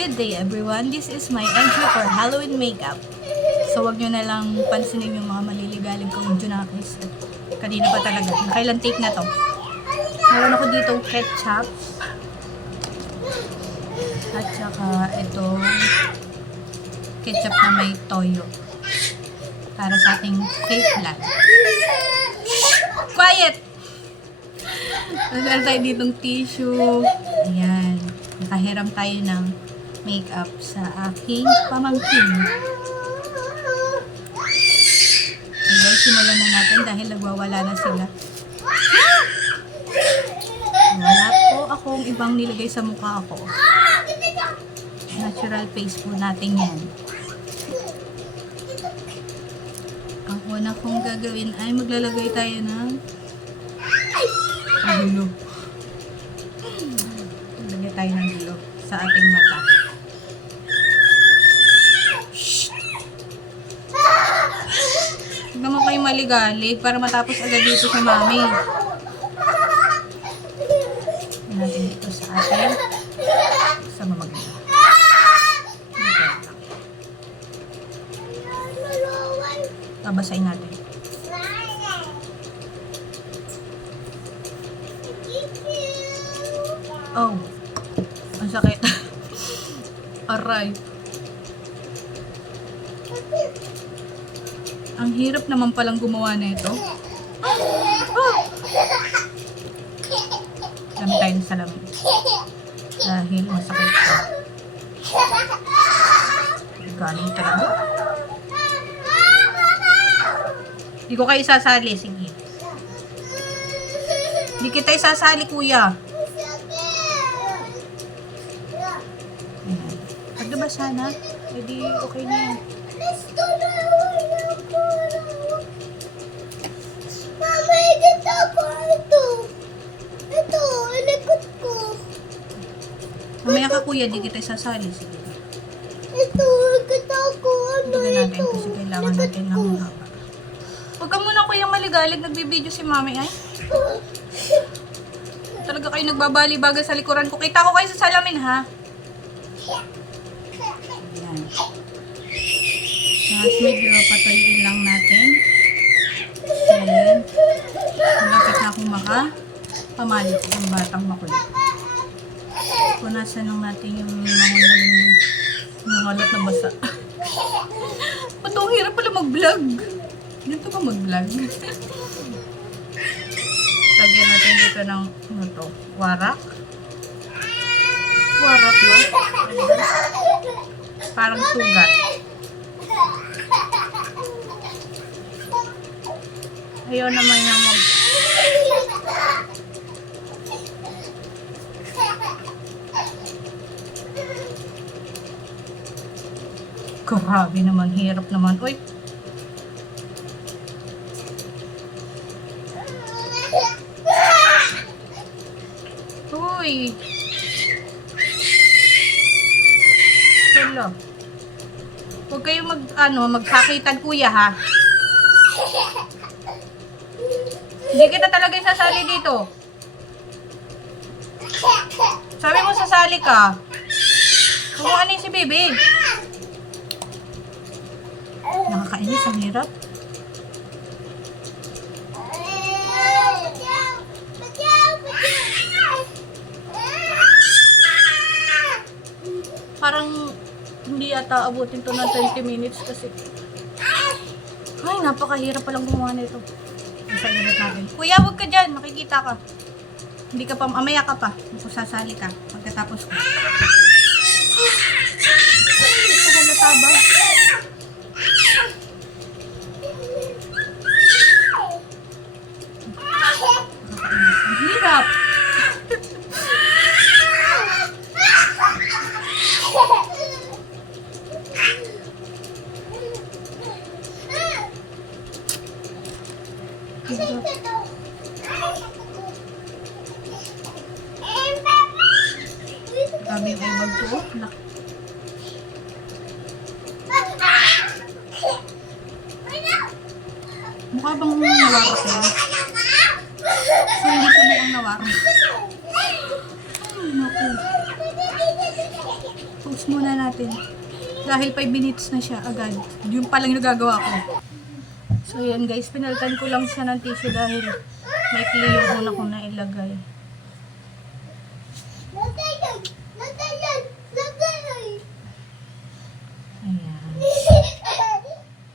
Good day everyone, this is my entry for Halloween makeup. So wag nyo na lang pansinin yung mga maliligalig kong junakis. Kanina pa talaga, nakailang take na to. Meron ako ditong ketchup. At saka itong ketchup na may toyo. Para sa ating fake vlog. Quiet! Meron tayo ditong tissue. Ayan. Nakahiram tayo ng makeup sa aking pamangkin. Okay, simulan na natin dahil nagwawala na sila. Wala po akong ibang nilagay sa mukha ko. Natural face po natin yan. Ang una kong gagawin ay maglalagay tayo ng gulo. Maglagay tayo ng gulo sa ating mata. Huwag naman kayo maligalig para matapos agad dito si mami. Yan natin dito sa ating sa mamaganda. Babasahin natin. Oh, ang sakit. Aray. Ang hirap naman palang gumawa na ito. Dami tayo ng salamin. Dahil masakit ito. Galing talaga. Hindi ko kayo isasali. Sige. Hindi kita isasali, kuya. Ayan. Pagda ba sana? Hindi okay na yan. Mama, ikit ako ito. Ito, ilikot ko. Mamaya ka, kuya. Hindi kita isasali. Sige. Ito, ikit ako. Ano Tignan natin ito? kasi kailangan natin ng haba. Huwag ka muna, kuya, maligalig. Nagbibideo si mami, ay. Talaga kayo nagbabali-baga sa likuran ko. Kita ko kayo sa salamin, ha? Ayan. Tapos medyo patuloyin lang natin. Ayan. Malapit na akong makapamali ko ng batang makulit. Punasan lang natin yung nangalat na basa. Ba't ang hirap pala mag-vlog? Dito ka mag-vlog. Lagyan natin dito ng ano to? Warak? Warak ba? Parang sugat. Ayaw naman yung Grabe naman, hirap naman. Uy! Uy! Hello. Huwag kayo magsakitan, kuya, ha? Hindi kita talaga isasali dito. Sabi mo sasali ka. Kumuha si baby. Nakakainis, ang hirap. Parang hindi yata abutin to ng 20 minutes kasi. Ay, napakahirap palang gumawa nito. Isa ulit natin. Kuya, huwag ka dyan. Makikita ka. Hindi ka pa, amaya ka pa. Sasali ka. Pagkatapos ko. Ito halata ba? Ang hirap. Grabe yung ibag ko. Mukha bang nawara sa'yo? So, hindi ko na ang nawara. Ay, naku. Pause muna natin. Dahil 5 minutes na siya agad. Yung palang nagagawa ko. So yan guys, pinalitan ko lang siya ng tissue dahil may yung una ko na ilagay. Lagay yan! Lagay yan! Lagay! Ayan.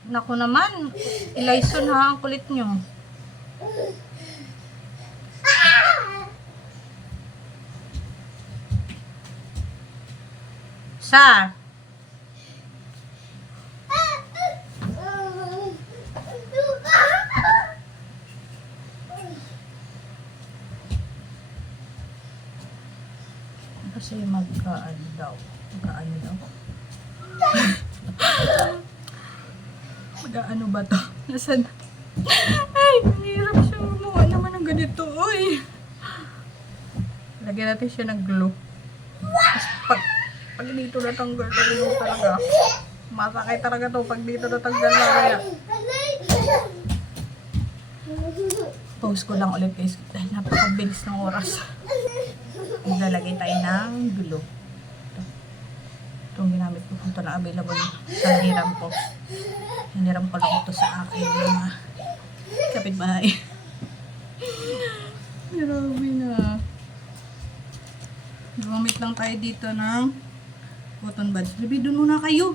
Naku naman, Elyson ha, ang kulit nyo. Sa? Kasi magkaano daw. Magkaano daw? Magkaano ba to? Nasaan? Ay, mahirap siya. Gumawa naman ng ganito. Uy! Lagyan natin siya ng glue. Tapos pag dito natanggal, talaga. Masakay talaga to pag dito natanggal na kaya. Pause ko lang ulit guys. Dahil napakabilis ng oras. Naglalagay tayo ng glue. Itong ginamit ko. Ito na available sa hiram ko. Hiniram ko lang ito sa akin mga kapitbahay. Grabe na. Gumamit lang tayo dito ng cotton buds. Baby, doon muna kayo.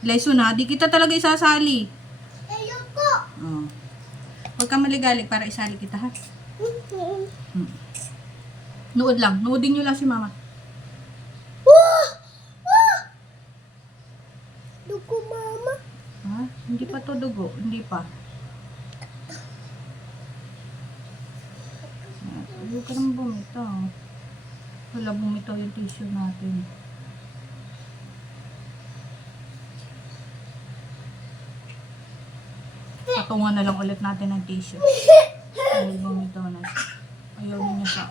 Elyson ha, di kita talaga isasali. Ayoko! Oh. Huwag kang maligalig para isali kita ha. Nuod lang. Nuodin nyo lang si mama. Dugo, mama. Ha? Hindi pa to dugo. Hindi pa. Huwag ka naman bumitaw. Wala bumitaw yung tissue natin. Patungan na lang ulit natin ang tissue. Dahil bumitaw na siya. Ayaw niya sa...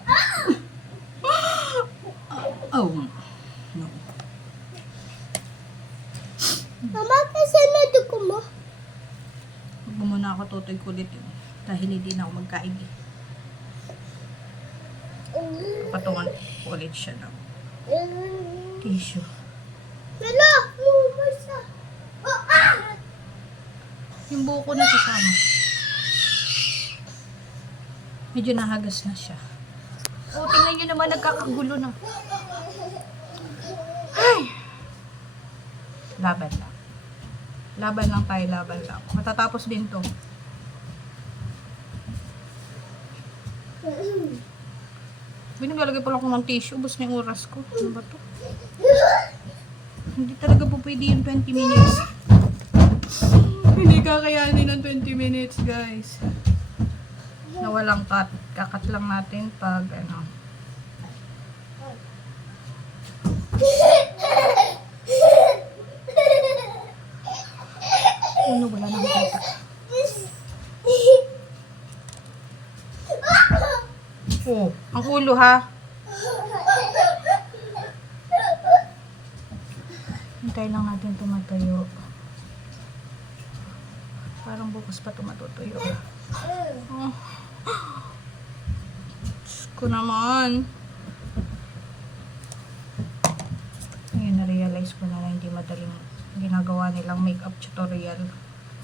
Oh. No. Mama, kasi na dugo mo? Huwag mo muna ako tutoy kulit yun. Dahil hindi na ako magkain eh. Patungan ko ulit siya ng tissue. Lala! Lumasa! Yung buko na sasama. Medyo nahagas na siya. O, tingnan nyo naman, nagkakagulo na. Ay! Laban lang. Laban lang tayo, laban lang. Matatapos din to. Binaglalagay pa lang ko ng tissue. Ubus na yung oras ko. Ano ba to? Hindi talaga po pwede yung 20 minutes. Hindi kakayanin ng 20 minutes, guys. Na walang cut. Kakat lang natin pag ano. Ano, wala nang kita. Oh, ang ulo ha. Hintay lang natin tumatayo. Parang bukas pa tumatutuyo. Oh. Diyos ko naman. Ngayon na-realize ko na hindi madaling ginagawa nilang makeup tutorial.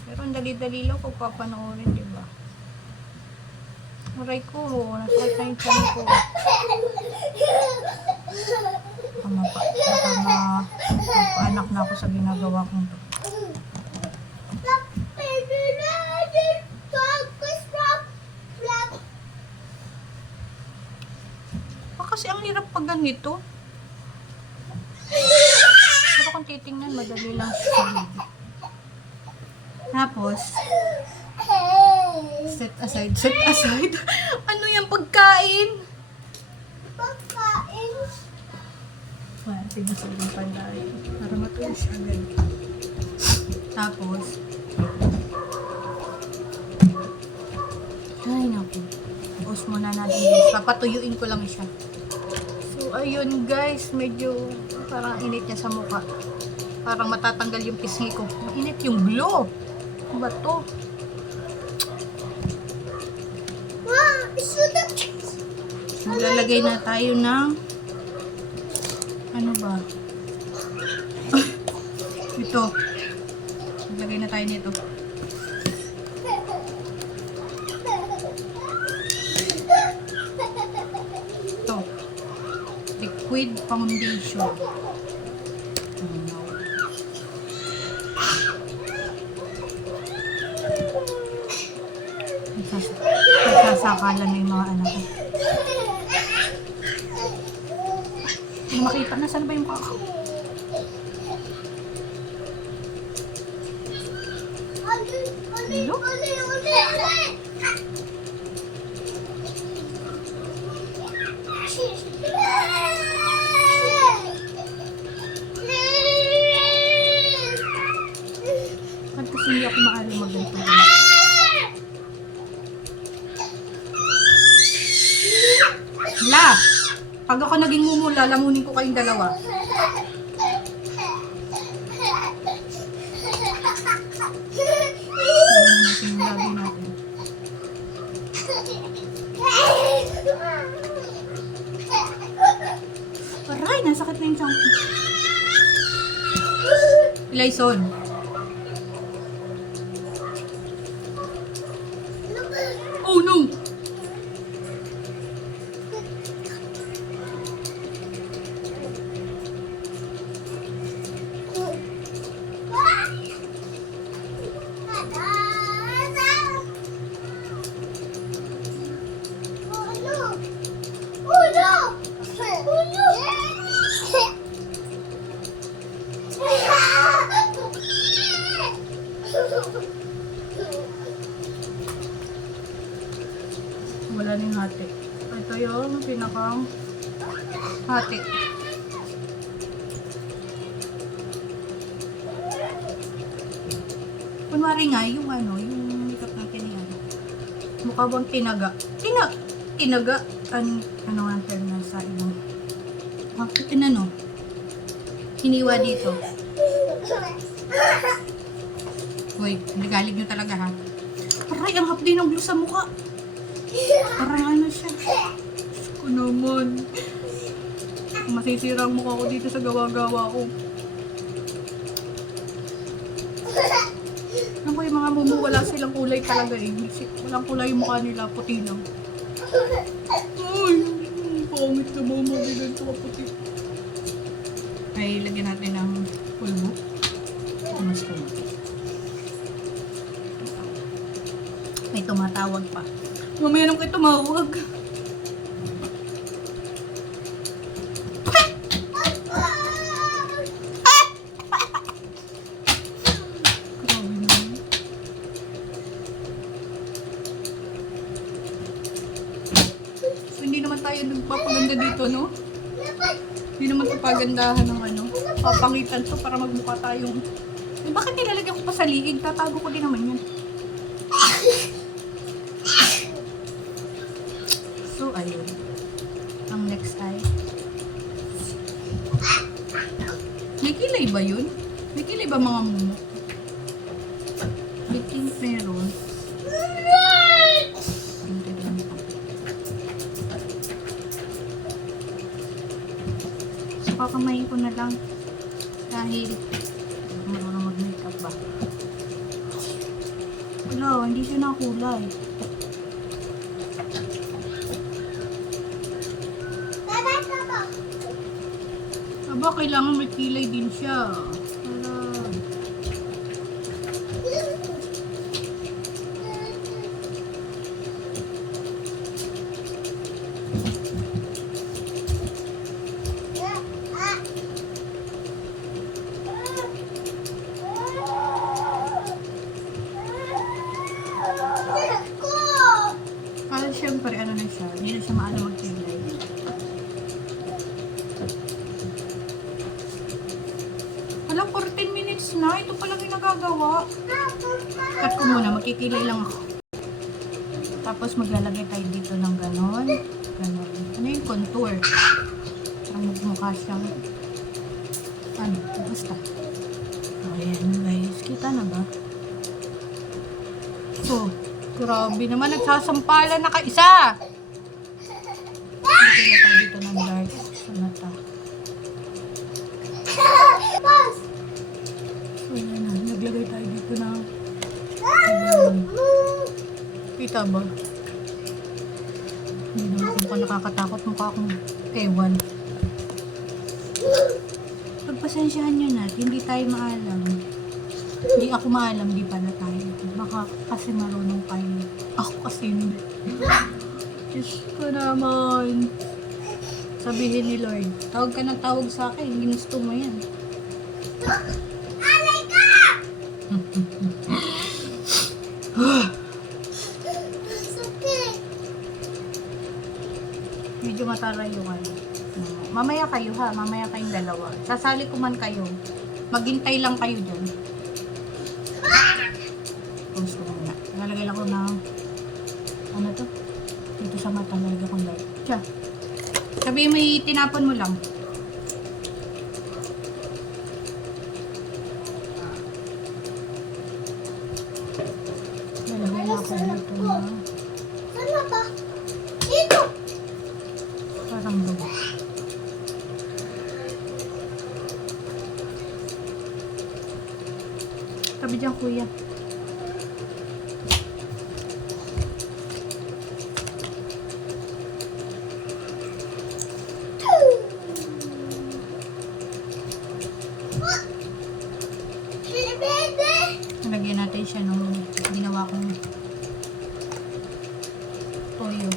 Pero ang dali-dali lang kung papanoorin, di ba? Aray ko, nasakit na yung tiyan ko. Magpaanak na ako sa ginagawa kong to. Kasi ang hirap pag ganito. Pero kung titingnan, madali lang siya. Tapos, set aside. Set aside? Ano yung pagkain? Pagkain. Well, pinasal ng panday. Para matulis agad. Tapos, ay naku. Pause muna natin guys. Papatuyuin ko lang siya. So, ayun guys. Medyo parang init niya sa mukha. Parang matatanggal yung pisngi ko. Mainit yung glow. Ano ba to? Maglalagay na tayo ng ano ba? Ito. Maglagay na tayo nito. Ito. Liquid foundation. Nagsasakalan na yung mga anak ko. Hindi makita na. Saan ba yung kakao? Hello? Ba't kasi hindi ako maaari mag-ganito? La! Pag ako naging mumula, lamunin ko kayong dalawa. Ano natin yung labi natin? Aray, nasakit na yung tiyan ko. Ilaison. Oh no! Wala na yung hati. Ito yung pinakang hati. Kunwari nga, yung ano, yung makeup natin yan. Mukha bang tinaga? Tinaga? Ano nga ang term na sa ibang? Ano? Hiniwa dito. Uy, nagalig nyo talaga ha. Aray, ang hapdi ng blue sa mukha. Parang ano siya. Diyos ko naman. Masisira ang mukha ko dito sa gawa-gawa ko. Ano ba yung mga mumu, wala silang kulay talaga eh. Walang kulay yung mukha nila, puti lang. Ay, pangit na mama, ganito ka puti. Ay, lagyan natin ng pulbo. Mas pulbo. May tumatawag pa. Mamaya nung kayo tumawag. Grabe naman. So, hindi naman tayo nagpapaganda dito, no? Hindi naman papagandahan ng ano. Papangitan to para magmukha tayong... Eh, bakit nilalagyan ko pa sa liig? Tatago ko din naman yan. So, ayun. Ang next ay... May kilay ba yun? May kilay ba mga mumu? I think meron. So, kakamayin ko na lang. Dahil marunong mag-makeup ba? Wala, hindi siya nakulay. Aba, kailangan may kilay din siya. Para... Para siyempre, ano na siya, hindi na siya maano magkilay. Alam, 14 minutes na. Ito palang yung nagagawa. Cut ko muna. Magkikilay lang ako. Tapos maglalagay tayo dito ng ganon. Ganon. Ano yung contour? Parang magmukha siyang... Ano? Basta. Ayan guys. Kita na ba? So, grabe naman. Nagsasampalan na ka-isa. Magkikilay tayo dito ng dark. Sa mata. So, Kita ba? Hindi naman ako nakakatakot. Mukha akong ewan. Pagpasensyahan nyo na, hindi tayo maalam. Hindi ako maalam, di pala tayo. Baka kasi marunong kayo. Ako kasi hindi. Diyos ko naman. Sabihin ni Lord, tawag ka ng tawag sa akin. Ginusto mo yan. Alay ka! Sakit. Medyo matarayo kayo. Mamaya kayo ha, mamaya kayong dalawa. Sasali ko man kayo. Maghintay lang kayo dyan. Pause ko muna. Lalagay lang ko ng ano to? Dito sa mata, lalagay ko ng light. Siya. Sabi may tinapon mo lang. Lalagay na ako dito na Sana ba? Dito! parang dugo. Tabi dyan, kuya. Lagyan natin siya nung ginawa kong toyo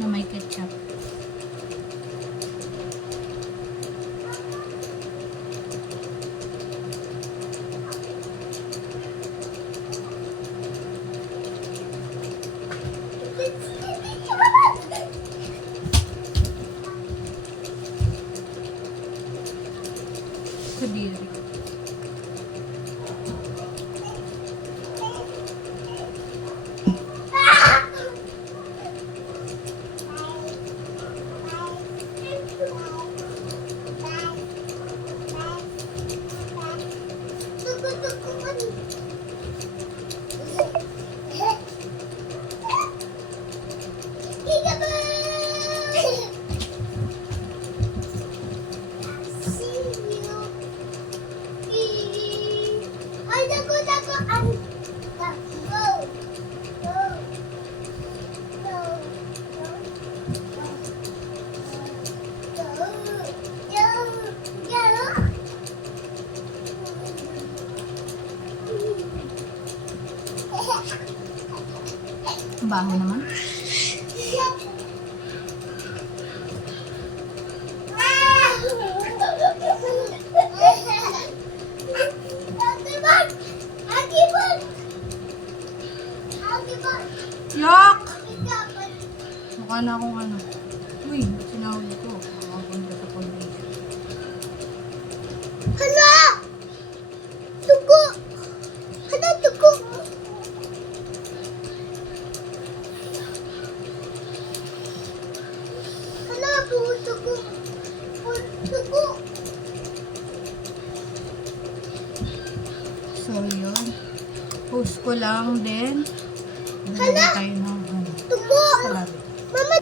na may ketchup. Kadiri. Baho naman. Yak! Mukha na akong ano. Uy, sinahod ko. Makapunta sa police. Hala! Tugo! Hala, tugo! Hala, buo tugo! Tugo! So, yun. Post ko lang din. Hala! Tayo ng ano. Tugo! Salabi. Mama!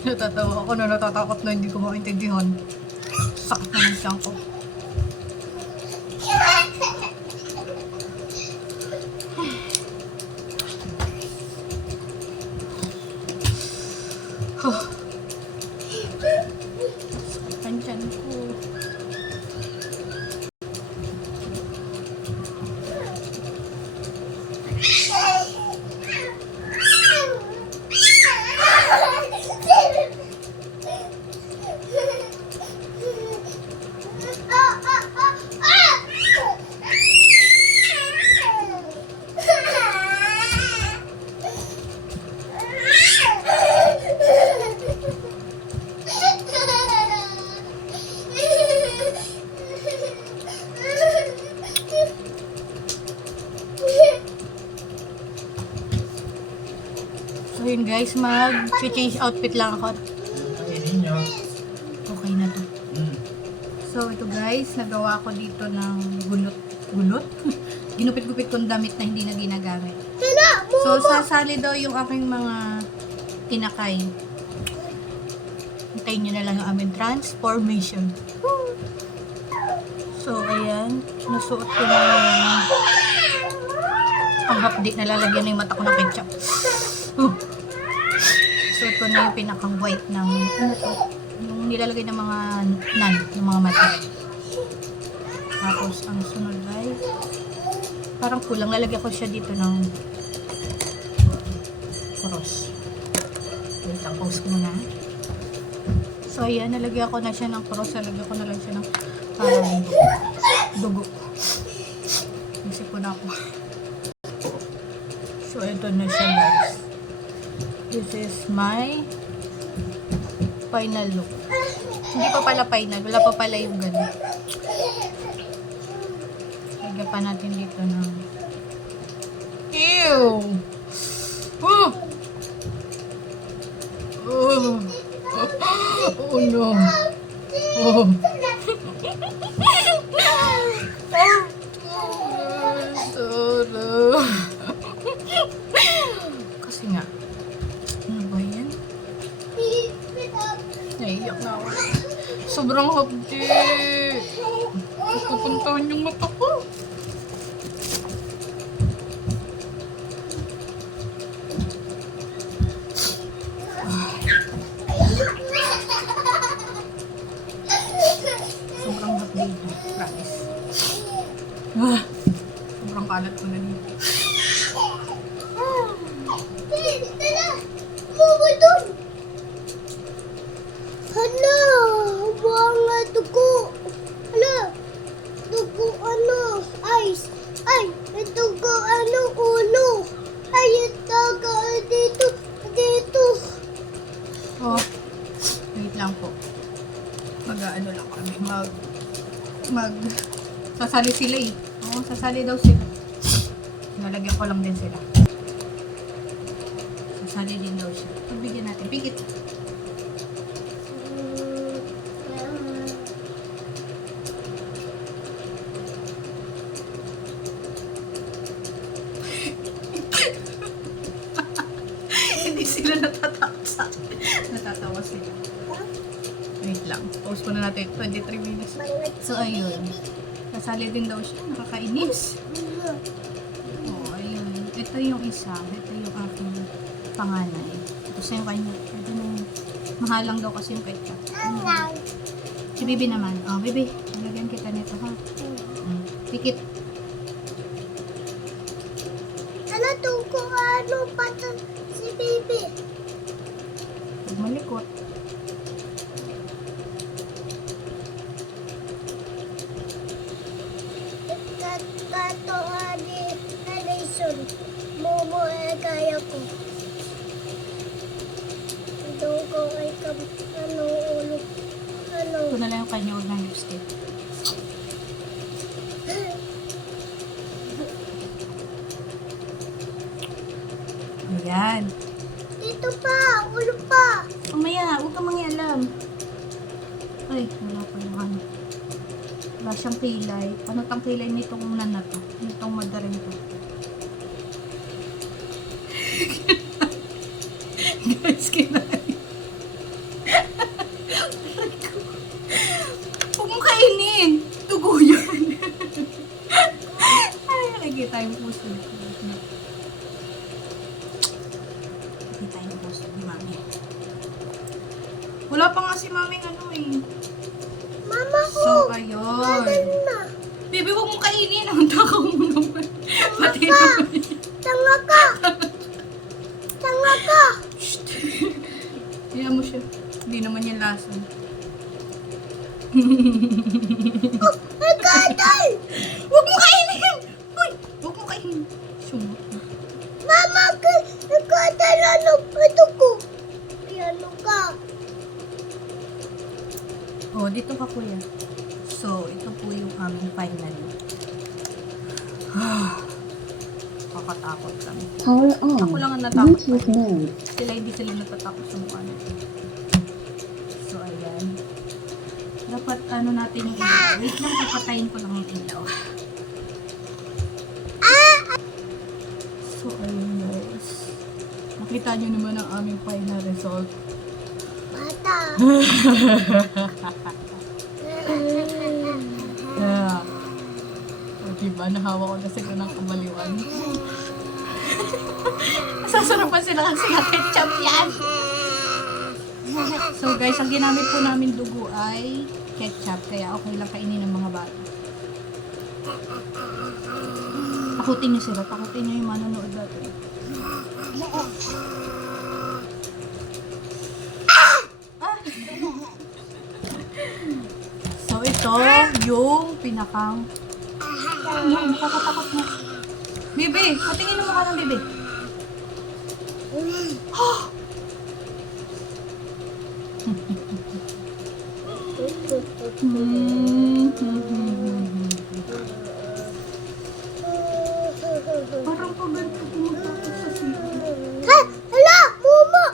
Natatawa ako na natatakot na hindi ko maintindihan. Sakit na ng siyang ko. Sakit ang tiyan ko. guys, mag-change outfit lang ako. Kainin nyo. Okay na to. So, ito guys, nagawa ko dito ng gulot. Ginupit-gupit kong damit na hindi na ginagamit. Hala, So, sasali daw yung aking mga tinakay. Hintayin nyo na lang yung aming transformation. So, ayan. Nasuot ko na yung pang-update na lalagyan na yung mata ko ng ketchup. Suot ko na yung pinakang white ng ano to? Yung nilalagay ng mga nan, ng mga mata. Tapos, ang sunod ay parang kulang. Lalagyan ko siya dito ng cross. Wait lang, pause ko muna. So, ayan, nalagyan ko na siya ng cross. Nalagyan ko na lang siya ng parang dugo. Isip ko na ako. So, ito na siya guys. This is my final look. Hindi pa pala final. Wala pa pala yung gano'n. Lagyan pa natin dito ng ew! Oh! Oh! Oh no! Oh! Kasi nga, ano ba yan? Naiiyak na ako. Sobrang hapdi. Pupuntahan yung mata ko. Sobrang hapdi ito. Promise. Sobrang kalat ko na dito. Tara, umuwi dun. Hala, mga dugo. Hala, dugo ano, ice. Ay, dugo ano, ulo. Ay, taga dito, dito. Oh, wait lang po. Mag-ano lang kami. Sasali sila eh. Oo, sasali daw sila. Nalagyan ko lang din sila. Sasali din daw siya. Pagbigyan natin. Pigit. Hindi sila natatakot sa akin. Natatawa sila. Wait lang. Pause muna natin. 23 minutes. So, ayun. Nasali din daw siya. Nakakainis. Oh, ayun. Ito yung isa. Ito yung aking panganay. Ito sa yung kanya. Ito yung mahalang daw kasi yung ketchup. Si Bibi naman. Oh, Bibi. Nalagyan kita nito ha. Pikit. Ano dugo ano, pata si baby. Huwag malikot. Kato ani relation. Momo ay kaya ko. Dugo ay ano, ulo. Ano. Ito na lang yung kanya. Huwag ng lipstick. Ayan. Dito pa, ulo pa. Mamaya, huwag kang mangialam. Ay, wala pa yung ano. Wala siyang kilay. Ano tang kilay nitong unan na to? Nitong madaring to. Guys, kinain. Huwag mo kainin. Tugo yan. Ay, lagi tayong puso. Lagi tayong puso ni Mami. Wala pa nga si Maming ano eh. Mama ko. So, ayun. Na. Baby, huwag mong kainin. Ang takaw mo naman. Pati Ka. naman. Tanga ka. Tanga ka. Kaya mo siya. Hindi naman yung lason. Nagkadal. Huwag mo kainin! Uy! Huwag mo kainin. Sumot. Mama ka. Nagkadal ano. Ito ko. Ano ka. Oh, dito ka kuya. So, ito po yung aming final. nakakatakot kami. Power Ako on. lang ang natakot. Bluetooth mode. Sila hindi sila natatakot sa mukha nito. So, ayan. Dapat ano natin yung ilaw. Wait lang, papatayin ko lang yung ilaw. So, ayun guys. Nakita nyo naman ang aming final result. Bata. Yeah. O diba, nahawa ko na sila ng kamaliwan. Sasarapan sila kasi nga ketchup yan. So guys, ang ginamit po namin dugo ay ketchup. Kaya okay lang kainin ng mga bata. Takutin niyo sila. Takutin niyo yung manonood natin. So ito, yung pinakang nakakatakot na. Bibi, patingin mo mukha ng bibi. Parang paganto pumutakot sa sila. Ha! Hala! Momo!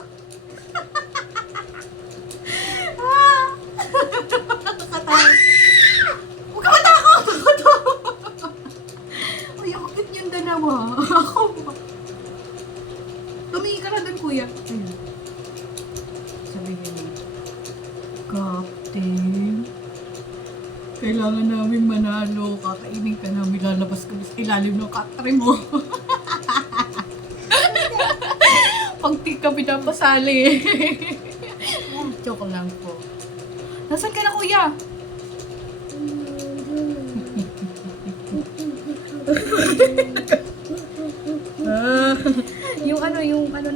Huwag ka matakot! Uy, ang cute niyong dalawa. Ako ba? Tumingin ka na doon, kuya. Ayun. Sabihin mo. Captain, kailangan namin manalo. Kakainin ka namin. Lalabas ka sa ilalim ng katre mo. Pag di ka pinapasali. Joke lang po. Nasaan ka na, kuya? yung ano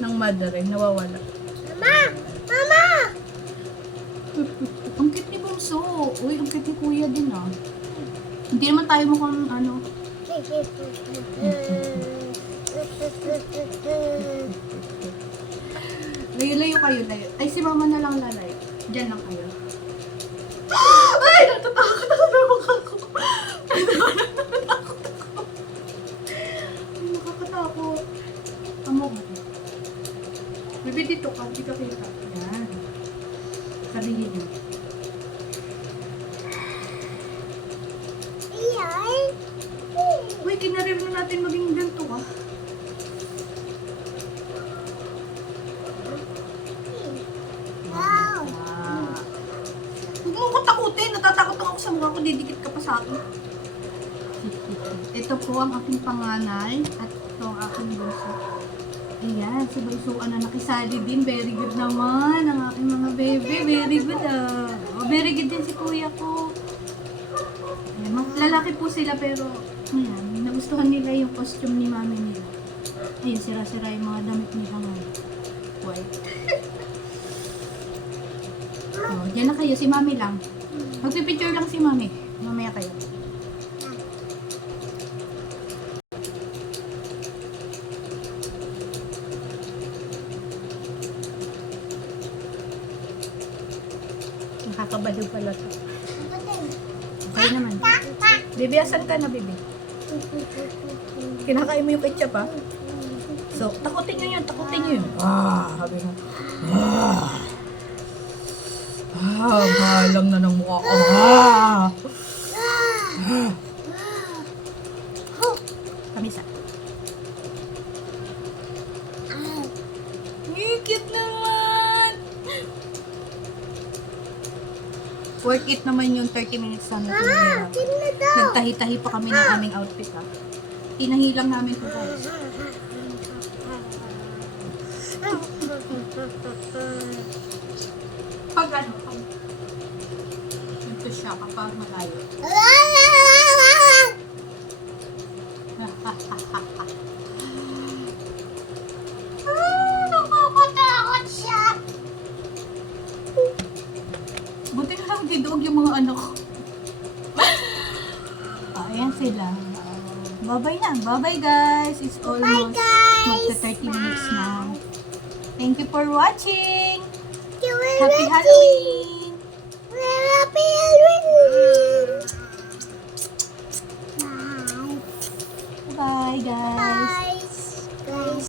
ng mother eh, nawawala. Mama! Mama! Ang cute ni Bunso. Uy, ang cute ni kuya din ah. Hindi naman tayo mukhang ano. Layo-layo kayo, layo. Ay, si mama na lang lalayo. Diyan lang kayo. Ay, natatakot ako na mukha ko. Natatakot ako. Ay, nakakatakot. Amo ko. Bibi, dito ka. Hindi ka kita. Yan. Sabihin niyo. Iyan? Uy, kinarir na natin maging ganito ah. Wow! Huwag mo ko takutin. Natatakot ako sa mukha ko. Didikit ka pa sa akin. Ito po ang aking panganay. At ito ang aking bunso. Ayan, si Bunsuan na nakisali din. Very good naman ang aking mga bebe. Very good ah. Oh, very good din si kuya ko. Ayan, lalaki po sila pero ayan, nagustuhan nila yung costume ni mami nila. Ayun, sira-sira yung mga damit nila ngayon. White. Oh, dyan na kayo, si mami lang. Magpipicture lang si mami. Mamaya kayo. Nakakabaliw pala to. Okay naman. Bibi, asan ka na, Bibi? Kinakain mo yung ketchup, ha? So, takutin nyo yun, takutin nyo yun. Sabi mo. Halang na ng mukha ko. Kamisa. Cute naman! Worth it naman yung 30 minutes na natulog. Nagtahi-tahi pa kami ng aming outfit, ha? Tinahi lang namin ito, guys. Pag ano, ito siya kapag malayo. Nakakatakot siya! Buti na lang didoog yung mga anak ko. Ayan sila. Bye-bye na. Bye-bye guys. It's almost magta 30 minutes now. Thank you for watching. Happy Halloween! Happy Halloween! Bye! Bye, guys. Bye.